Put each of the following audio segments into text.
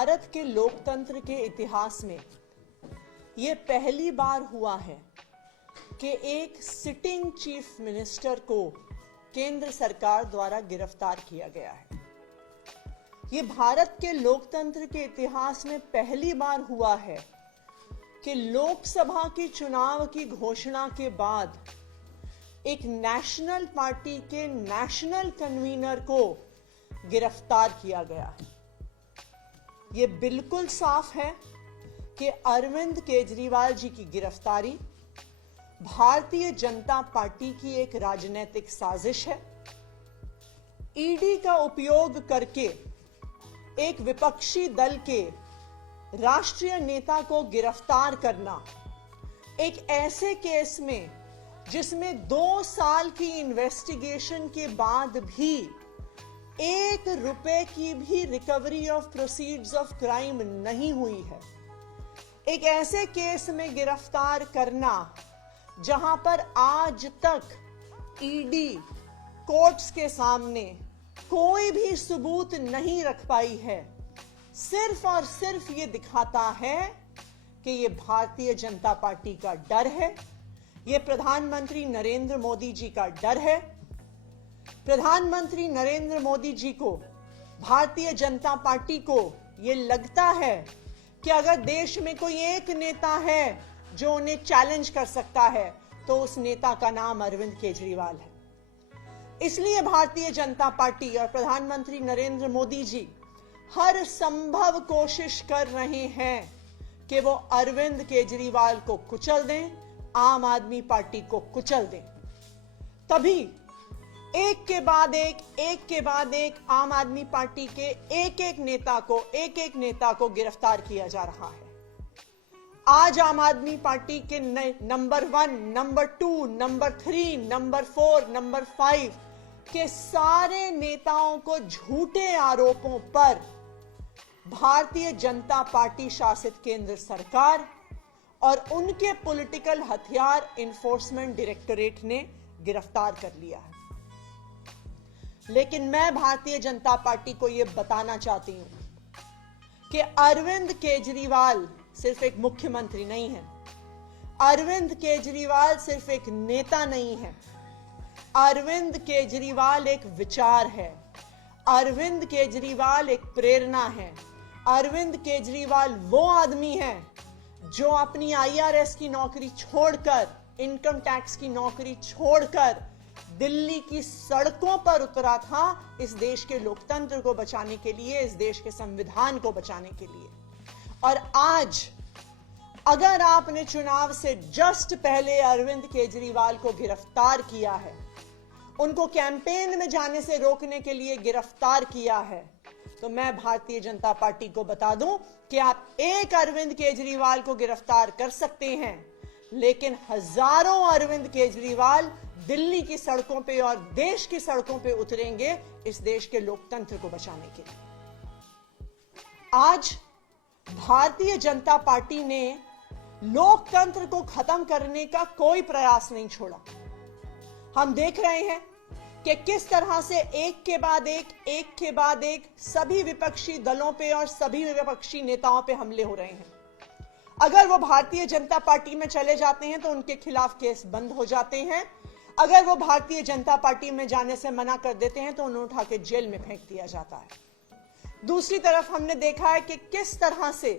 भारत के लोकतंत्र के इतिहास में यह पहली बार हुआ है कि एक सिटिंग चीफ मिनिस्टर को केंद्र सरकार द्वारा गिरफ्तार किया गया है। यह भारत के लोकतंत्र के इतिहास में पहली बार हुआ है कि लोकसभा की चुनाव की घोषणा के बाद एक नेशनल पार्टी के नेशनल कन्वीनर को गिरफ्तार किया गया है। यह बिल्कुल साफ है कि अरविंद केजरीवाल जी की गिरफ्तारी भारतीय जनता पार्टी की एक राजनीतिक साजिश है। ईडी का उपयोग करके एक विपक्षी दल के राष्ट्रीय नेता को गिरफ्तार करना एक ऐसे केस में जिसमें 2 साल की इन्वेस्टिगेशन के बाद भी 1 रुपए की भी recovery of proceeds of crime नहीं हुई है। एक ऐसे केस में गिरफ्तार करना जहां पर आज तक ईडी कोर्ट्स के सामने कोई भी सबूत नहीं रख पाई है, सिर्फ और सिर्फ ये दिखाता है कि ये भारतीय जनता पार्टी का डर है, ये प्रधानमंत्री नरेंद्र मोदी जी का डर है। प्रधानमंत्री नरेंद्र मोदी जी को, भारतीय जनता पार्टी को ये लगता है कि अगर देश में कोई एक नेता है जो उन्हें चैलेंज कर सकता है तो उस नेता का नाम अरविंद केजरीवाल है। इसलिए भारतीय जनता पार्टी और प्रधानमंत्री नरेंद्र मोदी जी हर संभव कोशिश कर रहे हैं कि वो अरविंद केजरीवाल को कुचल दें, आम आदमी पार्टी को कुचल दें। तभी एक के बाद एक आम आदमी पार्टी के एक एक नेता को गिरफ्तार किया जा रहा है। आज आम आदमी पार्टी के number 1, number 2, number 3, number 4, number 5 के सारे नेताओं को झूठे आरोपों पर भारतीय जनता पार्टी शासित केंद्र सरकार और उनके पॉलिटिकल हथियार एनफोर्समेंट डायरेक्टरेट ने गिरफ्तार कर लिया है। लेकिन मैं भारतीय जनता पार्टी को यह बताना चाहती हूं कि अरविंद केजरीवाल सिर्फ एक मुख्यमंत्री नहीं है, अरविंद केजरीवाल सिर्फ एक नेता नहीं है, अरविंद केजरीवाल एक विचार है, अरविंद केजरीवाल एक प्रेरणा है। अरविंद केजरीवाल वो आदमी है जो अपनी आईआरएस की नौकरी छोड़कर, इनकम टैक्स की नौकरी छोड़कर दिल्ली की सड़कों पर उतरा था इस देश के लोकतंत्र को बचाने के लिए, इस देश के संविधान को बचाने के लिए। और आज अगर आपने चुनाव से जस्ट पहले अरविंद केजरीवाल को गिरफ्तार किया है, उनको कैंपेन में जाने से रोकने के लिए गिरफ्तार किया है, तो मैं भारतीय जनता पार्टी को बता दूं कि आप एक अरविंद केजरीवाल को गिरफ्तार कर सकते हैं, लेकिन हजारों अरविंद केजरीवाल दिल्ली की सड़कों पे और देश की सड़कों पे उतरेंगे इस देश के लोकतंत्र को बचाने के लिए। आज भारतीय जनता पार्टी ने लोकतंत्र को खत्म करने का कोई प्रयास नहीं छोड़ा। हम देख रहे हैं कि किस तरह से एक के बाद एक सभी विपक्षी दलों पे और सभी विपक्षी नेताओं पे हमले हो रहे हैं। अगर वो भारतीय जनता पार्टी में चले जाते हैं तो उनके खिलाफ केस बंद हो जाते हैं, अगर वो भारतीय जनता पार्टी में जाने से मना कर देते हैं तो उन्हें उठा के जेल में फेंक दिया जाता है। दूसरी तरफ हमने देखा है कि किस तरह से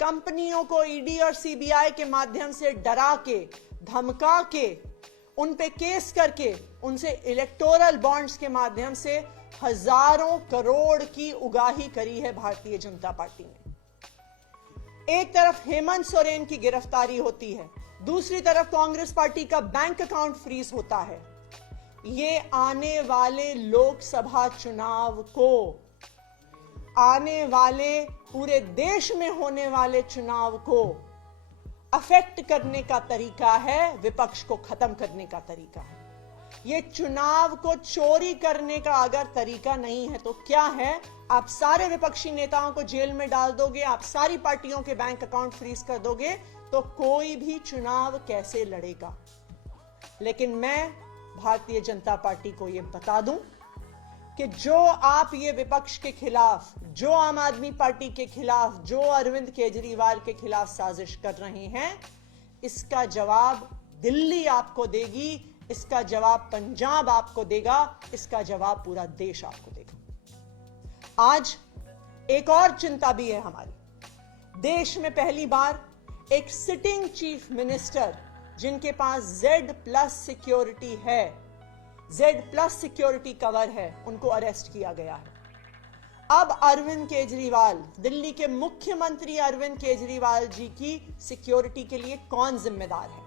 कंपनियों को ईडी और सीबीआई के माध्यम से डरा के, धमका के, उन पे केस करके उनसे इलेक्टोरल बॉन्ड्स के माध्यम से हजारों करोड़ की उगाही करी है भारतीय जनता पार्टी ने। एक तरफ हेमंत सोरेन की गिरफ्तारी होती है, दूसरी तरफ कांग्रेस पार्टी का बैंक अकाउंट फ्रीज होता है। ये आने वाले लोकसभा चुनाव को, आने वाले पूरे देश में होने वाले चुनाव को अफेक्ट करने का तरीका है, विपक्ष को खत्म करने का तरीका है। ये चुनाव को चोरी करने का अगर तरीका नहीं है तो क्या है? आप सारे विपक्षी नेताओं को जेल में डाल दोगे, आप सारी पार्टियों के बैंक अकाउंट फ्रीज कर दोगे, तो कोई भी चुनाव कैसे लड़ेगा? लेकिन मैं भारतीय जनता पार्टी को यह बता दूं कि जो आप ये विपक्ष के खिलाफ, जो आम आदमी पार्टी के खिलाफ, जो अरविंद केजरीवाल के खिलाफ साजिश कर रहे हैं, इसका जवाब दिल्ली आपको देगी, इसका जवाब पंजाब आपको देगा, इसका जवाब पूरा देश आपको देगा। आज एक और चिंता भी है हमारी। देश में पहली बार एक सिटिंग चीफ मिनिस्टर जिनके पास Z+ सिक्योरिटी है, Z+ सिक्योरिटी कवर है, उनको अरेस्ट किया गया है। अब अरविंद केजरीवाल, दिल्ली के मुख्यमंत्री अरविंद केजरीवाल जी की सिक्योरिटी के लिए कौन जिम्मेदार है?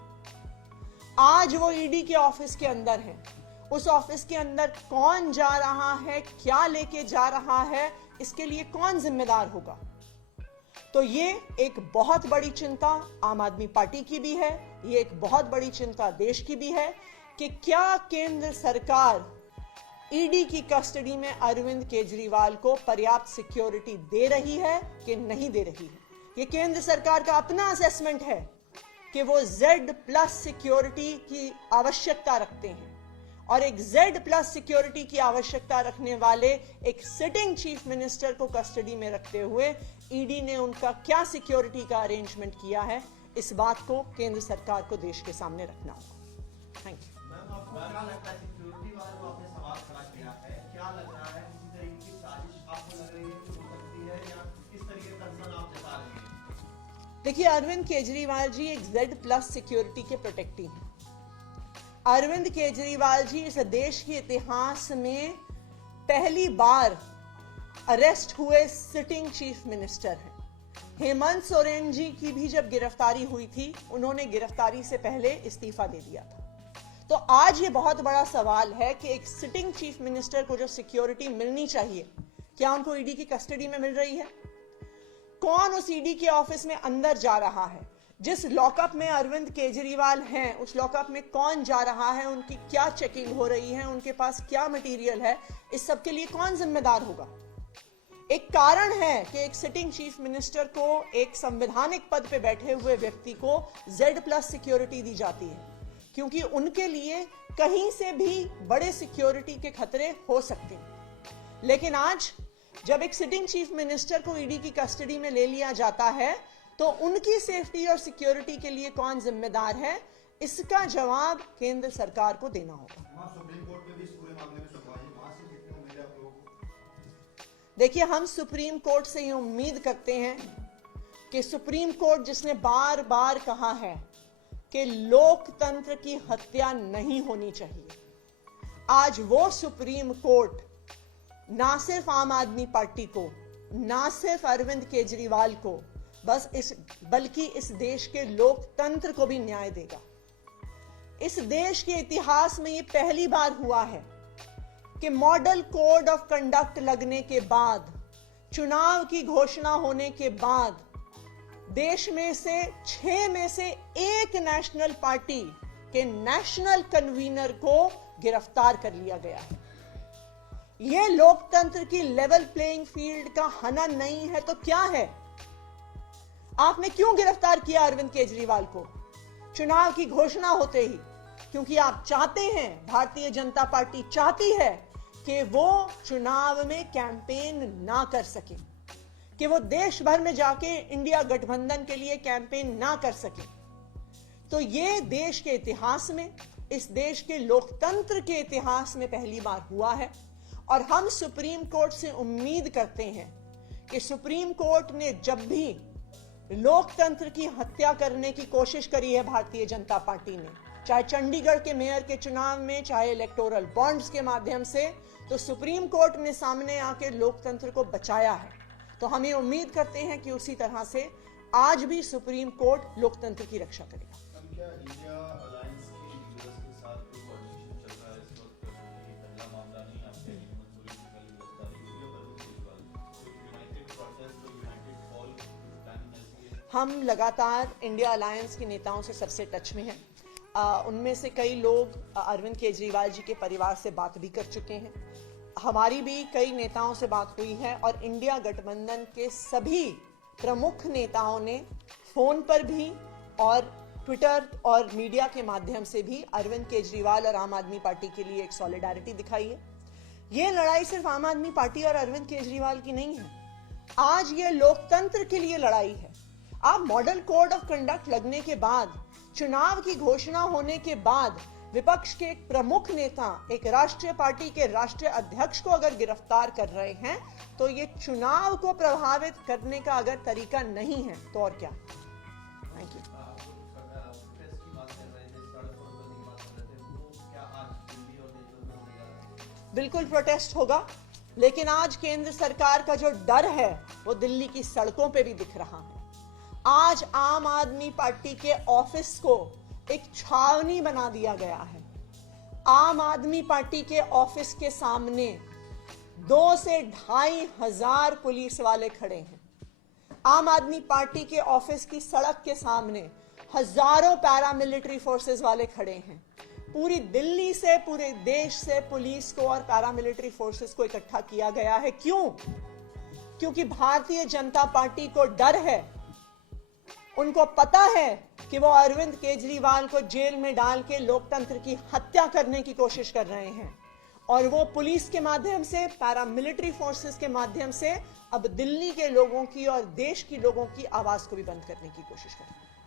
आज वो ईडी के ऑफिस के अंदर है। उस ऑफिस के अंदर कौन जा रहा है, क्या लेके जा रहा है, इसके लिए कौन जिम्मेदार होगा? तो ये एक बहुत बड़ी चिंता आम आदमी पार्टी की भी है, ये एक बहुत बड़ी चिंता देश की भी है कि क्या केंद्र सरकार ईडी की कस्टडी में अरविंद केजरीवाल को पर्याप्त सिक्योरिटी दे रही है कि नहीं दे रही है। ये केंद्र सरकार का अपना असेसमेंट है कि वो Z+ सिक्योरिटी की आवश्यकता रखते हैं, और एक Z+ सिक्योरिटी की आवश्यकता रखने वाले एक सिटिंग चीफ मिनिस्टर को कस्टडी में रखते हुए ईडी ने उनका क्या सिक्योरिटी का अरेंजमेंट किया है, इस बात को केंद्र सरकार को देश के सामने रखना होगा। Thank you. क्या लगता है सिक्योरिटी वाले को आपने सवाल खड़ा किया है, क्या लग रहा है किसी तरीके की साजिश आपको लग रही है कि हो सकती है, या किस तरीके का कंसर्न आप जता रहे हैं? देखिए, अरविंद केजरीवाल जी एक Z+ सिक्योरिटी के प्रोटेक्टी हैं। अरविंद केजरीवाल जी इस देश के इतिहास में पहली बार अरेस्ट हुए सिटिंग चीफ मिनिस्टर हैं। हेमंत सोरेन जी की भी जब गिरफ्तारी हुई थी, उन्होंने गिरफ्तारी से पहले इस्तीफा दे दिया था। तो आज ये बहुत बड़ा सवाल है कि एक सिटिंग चीफ मिनिस्टर को जो सिक्योरिटी मिलनी चाहिए, क्या उनको ईडी की कस्टडी में मिल रही है? कौन उस ईडी के ऑफिस में अंदर जा रहा है? जिस लॉकअप में अरविंद केजरीवाल हैं, उस लॉकअप में कौन जा रहा है, उनकी क्या चेकिंग हो रही है, उनके पास क्या मटेरियल है, इस सब के लिए कौन जिम्मेदार होगा? एक कारण है कि एक सिटिंग चीफ मिनिस्टर को, एक संवैधानिक पद पे बैठे हुए व्यक्ति को Z+ सिक्योरिटी दी जाती है, क्योंकि उनके लिए कहीं से भी बड़े सिक्योरिटी के खतरे हो सकते हैं। लेकिन आज जब एक सिटिंग चीफ मिनिस्टर को ईडी की कस्टडी में ले लिया जाता है, तो उनकी सेफ्टी और सिक्योरिटी के लिए कौन जिम्मेदार है, इसका जवाब केंद्र सरकार को देना होगा। सुप्रीम कोर्ट में भी इस पूरे मामले में सुनवाई, वहां से कितनी उम्मीद है आप लोगों को? देखिए, हम सुप्रीम कोर्ट से ये उम्मीद करते हैं कि सुप्रीम कोर्ट जिसने बार बार कहा है कि लोकतंत्र की हत्या नहीं होनी चाहिए, आज वो सुप्रीम कोर्ट ना सिर्फ आम आदमी पार्टी को, ना सिर्फ अरविंद केजरीवाल को, बल्कि इस देश के लोकतंत्र को भी न्याय देगा। इस देश के इतिहास में ये पहली बार हुआ है कि मॉडल कोड ऑफ कंडक्ट लगने के बाद, चुनाव की घोषणा होने के बाद, देश में से 6 में से 1 नेशनल पार्टी के नेशनल कन्वीनर को गिरफ्तार कर लिया गया है। यह लोकतंत्र की लेवल प्लेइंग फील्ड का हनन नहीं है तो क्या है? आपने क्यों गिरफ्तार किया अरविंद केजरीवाल को चुनाव की घोषणा होते ही? क्योंकि आप चाहते हैं, भारतीय जनता पार्टी चाहती है कि वो चुनाव में कैंपेन ना कर सके, कि वो देश भर में जाके इंडिया गठबंधन के लिए कैंपेन ना कर सके। तो ये देश के इतिहास में, इस देश के लोकतंत्र के इतिहास में पहली बार हुआ है, और हम सुप्रीम कोर्ट से उम्मीद करते हैं कि सुप्रीम कोर्ट ने जब भी लोकतंत्र की हत्या करने की कोशिश करी है भारतीय जनता पार्टी ने, चाहे चंडीगढ़ के मेयर के चुनाव में, चाहे इलेक्टोरल बॉन्ड्स के माध्यम से, तो सुप्रीम कोर्ट ने सामने आके लोकतंत्र को बचाया है। तो हम ये उम्मीद करते हैं कि उसी तरह से आज भी सुप्रीम कोर्ट लोकतंत्र की रक्षा करेगा। क्या इंडिया अलायंस के लीडर्स के साथ कोई कोऑर्डिनेशन चल रहा है इस वक्त? ये पहला मामला नहीं, आपके हेमंत सोरेन की कल गिरफ्तारी हुई है, अरविंद केजरीवाल यूनाइटेड प्रोटेस्ट और यूनाइटेड फॉल प्लान ऐसी है। हम लगातार इंडिया अलायंस के नेताओं से सबसे टच में हैं। उनमें से कई लोग अरविंद केजरीवाल जी के परिवार से बात भी कर चुके हैं। हमारी भी कई नेताओं से बात हुई है, और इंडिया गठबंधन के सभी प्रमुख नेताओं ने फोन पर भी और ट्विटर और मीडिया के माध्यम से भी अरविंद केजरीवाल और आम आदमी पार्टी के लिए एक सॉलिडारिटी दिखाई है। ये लड़ाई सिर्फ आम आदमी पार्टी और अरविंद केजरीवाल की नहीं है, आज ये लोकतंत्र के लिए लड़ाई है। आप मॉडल कोड ऑफ कंडक्ट लगने के बाद, चुनाव की घोषणा होने के बाद विपक्ष के एक प्रमुख नेता, एक राष्ट्रीय पार्टी के राष्ट्रीय अध्यक्ष को अगर गिरफ्तार कर रहे हैं तो ये चुनाव को प्रभावित करने का अगर तरीका नहीं है तो और क्या। Thank you. बिल्कुल प्रोटेस्ट होगा, लेकिन आज केंद्र सरकार का जो डर है वो दिल्ली की सड़कों पे भी दिख रहा है। आज आम आदमी पार्टी के ऑफिस को एक छावनी बना दिया गया है। आम आदमी पार्टी के ऑफिस के सामने 2 से 2,500 पुलिस वाले खड़े हैं। आम आदमी पार्टी के ऑफिस की सड़क के सामने हजारों पैरामिलिट्री फोर्सेस वाले खड़े हैं। पूरी दिल्ली से, पूरे देश से पुलिस को और पैरामिलिट्री फोर्सेस को इकट्ठा किया गया है। क्यों? क्योंकि भारतीय जनता पार्टी को डर है, उनको पता है कि वो अरविंद केजरीवाल को जेल में डाल के लोकतंत्र की हत्या करने की कोशिश कर रहे हैं, और वो पुलिस के माध्यम से, पैरामिलिट्री फोर्सेस के माध्यम से अब दिल्ली के लोगों की और देश की लोगों की आवाज को भी बंद करने की कोशिश कर रहे हैं।